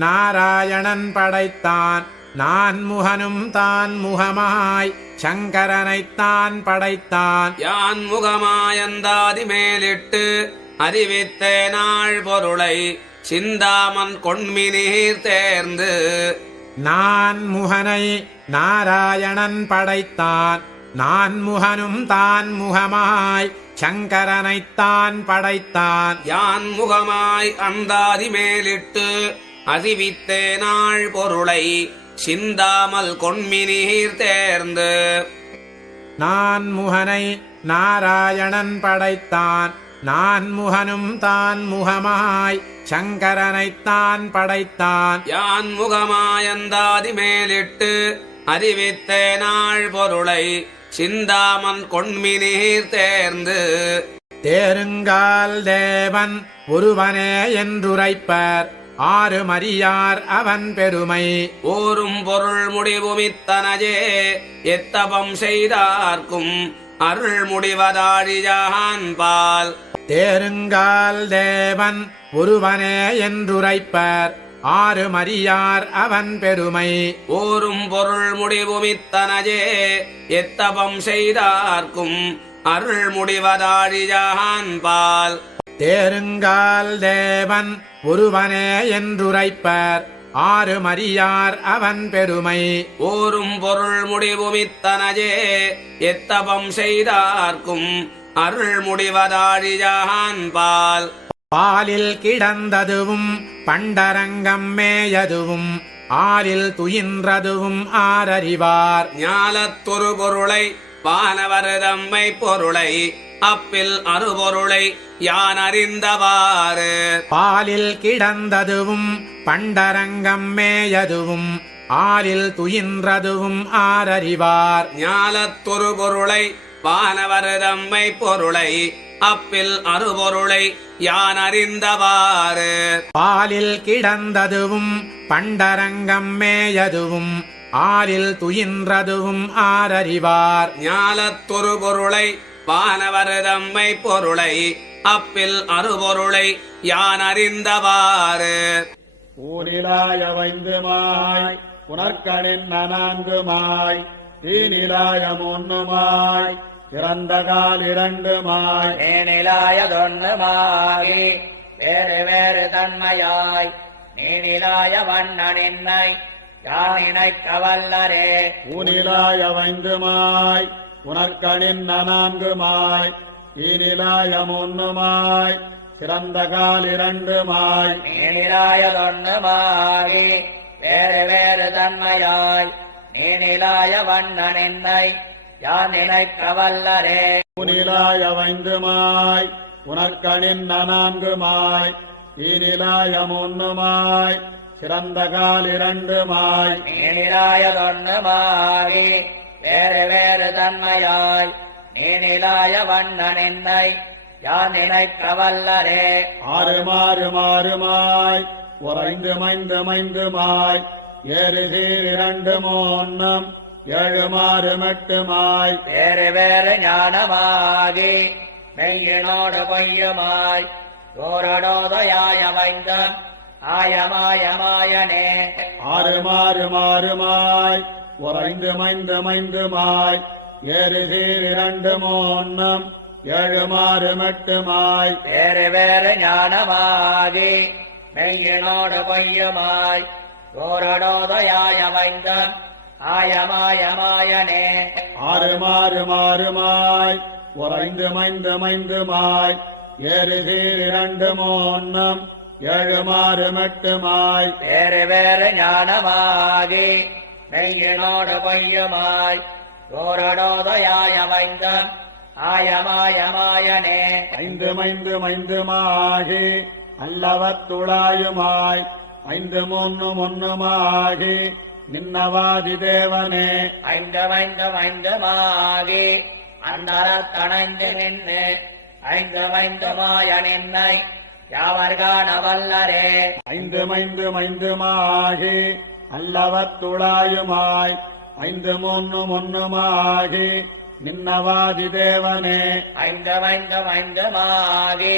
நாராயணன் படைத்தான் நான்முகனும் தான் முகமாய் சங்கரனைத்தான் படைத்தான் யான் முகமாயந்தாதி மேலிட்டு அறிவித்தே நாள் பொருளை சிந்தாமன் கொண்மினீர் தேர்ந்து நான் முகனை நாராயணன் படைத்தான் நான்முகனும் தான் முகமாய் சங்கரனைத்தான் படைத்தான் யான் முகமாய் அந்தாதி மேலிட்டு அறிவித்தே நாள் பொருளை சிந்தாமல் கொண்மினீர் தேர்ந்து நான் முகனை நாராயணன் படைத்தான் நான்முகனும் தான் முகமாய் சங்கரனைத்தான் படைத்தான் யான் முகமாயந்தாதி மேலிட்டு அறிவித்தே நாள் பொருளை சிந்தாமன் கொண்மினீர் தேர்ந்து தேருங்கால் தேவன் ஒருவனே என்றுரைப்பர் ஆறுமறியார் அவன் பெருமை ஓரும் பொருள் முடிவுமித்தனையே எத்தபம் செய்தார்க்கும் அருள் முடிவதாழியான் பால் தேருங்கால் தேவன் ஒருவனே என்றுரைப்பர் ஆறுமறியார் அவன் பெருமை ஓரும் பொருள் முடிவுமித்தனையே எத்தபம் செய்தார்க்கும் அருள் முடிவதாழியான் பால் தேருங்கால் தேவன் ஒருவனே என்றுரைப்பர் ஆறுமறியார் அவன் பெருமை ஓரும் பொருள் முடிவுமித்தனையே எத்தபம் செய்தார்க்கும் அருள் முடிவதாழியான் பால் பாலில் கிடந்ததுவும் பண்டரங்கம் மேயதுவும் ஆலில் துயின்றதுவும் ஆரறிவார் ஞாலத்தொரு பொருளை வானவர் தம்மை பொருளை அப்பில் அருபொருளை யான் அறிந்தவாறு பாலில் கிடந்ததுவும் பண்டரங்கம் மேயதுவும் ஆலில் துயின்றதுவும் ஆரறிவார் ஞாலத்தொரு பொருளை வானவர் தம்மை பொருளை அப்பில் அருபொருளை யான் அறிந்தவாறு பாலில் கிடந்ததுவும் பண்டரங்கம் மேயதுவும் ஆலில் துயின்றதுவும் ஆரறிவார் ஞாலத்தொரு பொருளை வானவர் தம்மை பொருளை அப்பில் அருபொருளை யான் அறிந்தவாறு ஊனிலாய வைந்துமாய் புனற்கணின் நான்குமாய் தீனிலாய மூன்றுமாய் இறந்த கால் இரண்டுமாய் நீனிலாயதொன்னுமாகி வேறு வேறு தன்மையாய் நீனிலாய வண்ணனின்னை யானினைக் கவல்லரே ஊனிலாய வைந்துமாய் புனற்கணின் நான்குமாய் தீனிலாய மூன்றுமாய் சிறந்த கால் இரண்டுமாய் நீனிலாயதொன்னுமாகி வேறு வேறு தன்மையாய் நீனிலாய வண்ணனின்னை யானினைக் கவல்லரே ஊனிலாய வைந்துமாய் புனற்கணின் நான்குமாய் தீனிலாய மூன்றுமாய் சிறந்த கால் இரண்டுமாய் நீனிலாயதொன்னுமாகி வேறு வேறு தன்மையாய் நீனிலாய வண்ணனின்னை யானினைக் கவல்லரே ஆறு மாறுமாய் உறைந்து மைந்துமாய் ஏறு சீர் இரண்டு மூன்றும் ஏழு மாறுமெட்டுமாய் வேறு வேறு ஞானமாகி மெய்யினோடு பொய்யுமாய் தோரடோதயாய வைந்தன் ஆயமாயமாயனே ஆறு மாறுமாய் உறைந்து மைந்துமாய் ஏறு சீர் இரண்டு மூன்றும் ஏழு மாறுமெட்டுமாய் வேறு வேறு ஞானமாகி மெய்யினோடு பொய்யுமாய் தோரடோதயாய வைந்தன் ஆயமாயமாயனே ஆறு மாறுமாய் உறைந்து மைந்துமாய் ஏறு சீர் இரண்டு மூன்றும் ஏழு மாறுமெட்டுமாய் வேறு வேறு ஞானமாகி மெய்யினோடு பொய்யுமாய் தோரடோதயாய வைந்தன் ஆயமாயமாயனே ஐந்து மைந்துமாகி அல்லவத்துளாயுமாய் ஐந்து மூன்றுமாகி நின்னவாதி தேவனே ஐந்துமாகி அந்தரத்தணைந்து நின்று ஐந்துமாய நின்னை யாவர் காண வல்லரே ஐந்து மைந்துமாகி அல்லவத்துளாயுமாய் ஐந்து மூன்றுமாகி நின்னவாதி தேவனே ஐந்துமாகி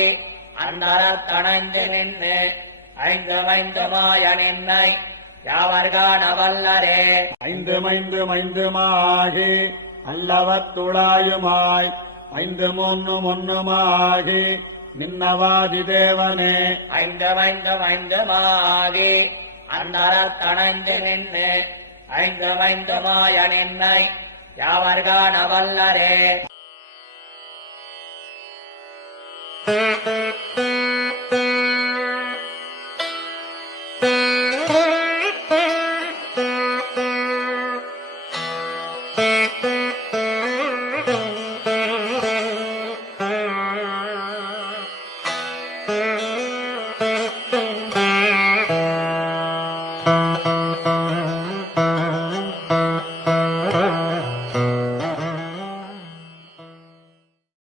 அந்தரத்தணைந்து நின்று ஐந்துமைந்துமாய நின்னை யாவர் காண வல்லரே. ஐந்து மைந்து மைந்துமாகி அல்லவத்துளாயுமாய் ஐந்து மூன்றும் ஒன்றுமாகி நின்னவாதி தேவனே. ஐந்துமைந்துமாகி அந்தரத்தணைந்து நின்று ஐந்துமைந்துமாய நின்னை யாவர் காண வல்லரே.